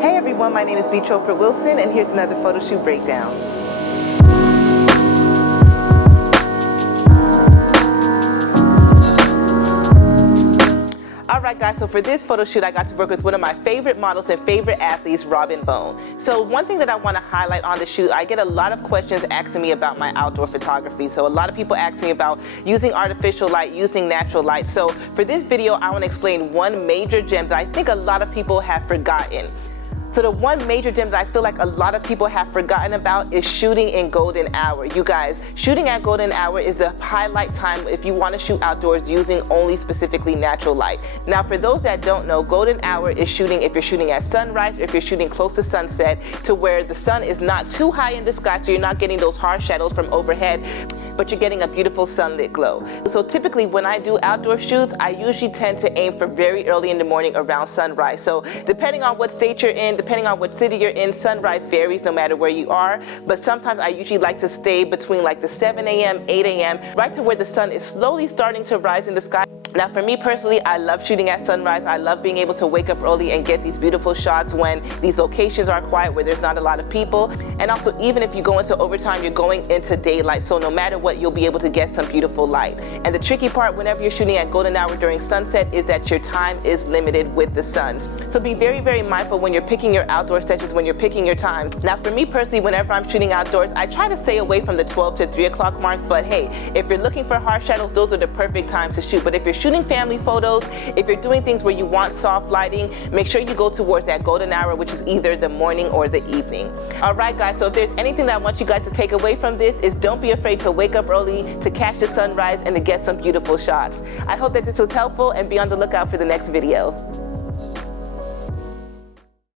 Hey everyone, my name is Trofort Wilson, and here's another photo shoot breakdown. Alright guys, so for this photo shoot I got to work with one of my favorite models and favorite athletes, Robin Bone. So one thing that I want to highlight on the shoot, I get a lot of questions asking me about my outdoor photography. So a lot of people ask me about using artificial light, using natural light. So for this video I want to explain one major gem that I think a lot of people have forgotten. So the one major gem that I feel like a lot of people have forgotten about is shooting in golden hour. You guys, shooting at golden hour is the highlight time if you want to shoot outdoors using only specifically natural light. Now for those that don't know, golden hour is shooting if you're shooting at sunrise or if you're shooting close to sunset, to where the sun is not too high in the sky, so you're not getting those harsh shadows from overhead, but you're getting a beautiful sunlit glow. So typically when I do outdoor shoots, I usually tend to aim for very early in the morning around sunrise. So depending on what state you're in, depending on what city you're in, sunrise varies no matter where you are, but sometimes I usually like to stay between like the 7 a.m., 8 a.m., right to where the sun is slowly starting to rise in the sky. Now for me personally, I love shooting at sunrise. I love being able to wake up early and get these beautiful shots when these locations are quiet, where there's not a lot of people. And also, even if you go into overtime, you're going into daylight, so no matter what, you'll be able to get some beautiful light. And the tricky part whenever you're shooting at golden hour during sunset is that your time is limited with the sun. So be very, very mindful when you're picking your outdoor sessions, when you're picking your time. Now for me personally, whenever I'm shooting outdoors, I try to stay away from the 12 to 3 o'clock mark, but hey, if you're looking for harsh shadows, those are the perfect times to shoot. But if you're shooting family photos, if you're doing things where you want soft lighting, make sure you go towards that golden hour, which is either the morning or the evening. Alright guys, so if there's anything that I want you guys to take away from this, is don't be afraid to wake up early, to catch the sunrise, and to get some beautiful shots. I hope that this was helpful, and be on the lookout for the next video.